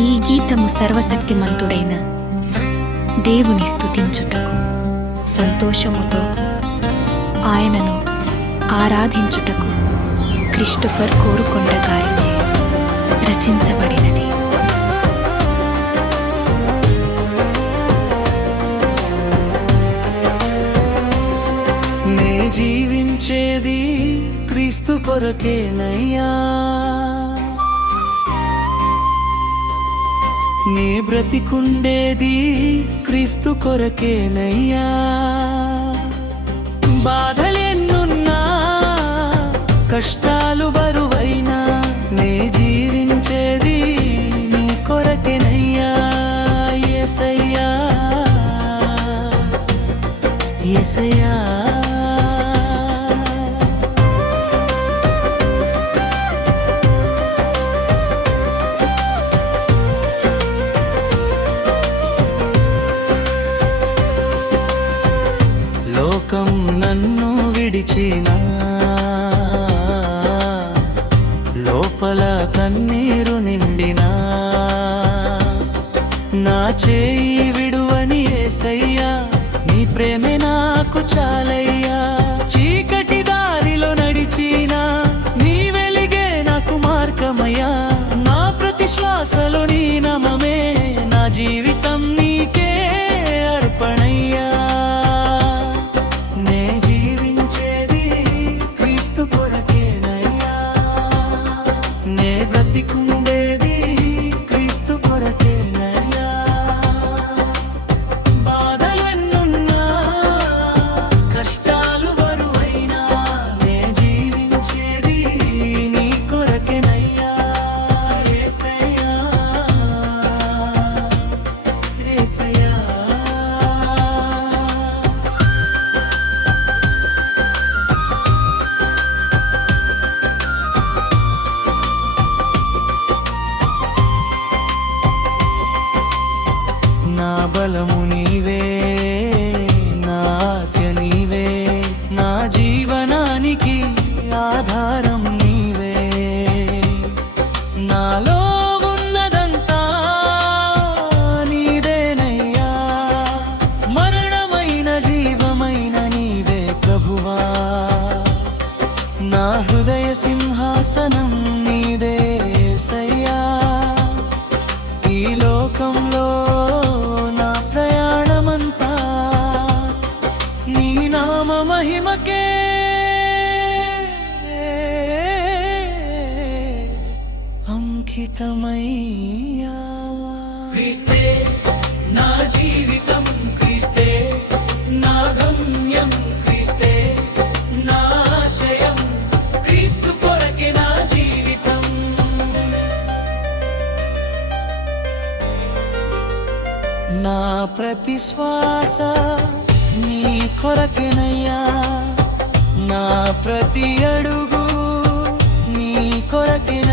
ఈ గీతము సర్వశక్తిమంతుడైన దేవుని స్తుతించుటకు, సంతోషముతో ఆయనను ఆరాధించుటకు క్రిస్టోఫర్ కోరుకొండ గారిచే రచించబడినది. నే జీవించేది క్రీస్తు కొరకేనయ్యా, నే బ్రతికుండేది క్రీస్తు కొరకేనయ్యా. బాధలెన్నున్నా, కష్టాలు బరువైనా, నే జీవించేది నీ కొరకేనయ్యా. యేసయ్యా, యేసయ్యా, లోకం నన్ను విడిచినా, లోపల కన్నీరు నిండినా, నా చేయి విడువని యేసయ్యా, నీ ప్రేమే నాకు చాలయ్యా. చీకటి దారిలో నడిచినా, నీ వెలిగే నాకు మార్గమయ్యా. నా ప్రతి శ్వాసలో నీ నామమే, నా జీవితం నీకే అర్పణయ్యా. నే జీవించేది క్రీస్తు కొరకేనయ్యా, నే బ్రతికుండేది క్రీస్తు కొరకేనయ్యా. బాధలెన్నున్నా, కష్టాలు బరువైనా, నే జీవించేది నీ కొరకేనయ్యా. యేసయ్యా, యేసయ్యా, నా బలము నీవే, నా ఆశ నీవే, నా జీవనానికి ఆధారం నీవే. నాలో ఉన్నదంతా నీదేనయ్యా, మరణమైన జీవమైన నీవే ప్రభువా. నా హృదయ సింహాసనం నీదే యేసయ్యా. ఈ లోకంలో నా ప్రయాణమంతా నీ నామ మహిమకే అంకితమయ్యా. క్రీస్తే నా జీవితం, క్రీస్తే నా గమ్యం, క్రీస్తే నా ఆశయం, క్రీస్తు కొరకే నా జీవితం. నా ప్రతి శ్వాస నీ కొరకేనయ్యా, నా ప్రతి అడుగు నీ కొరకేనయ్యా.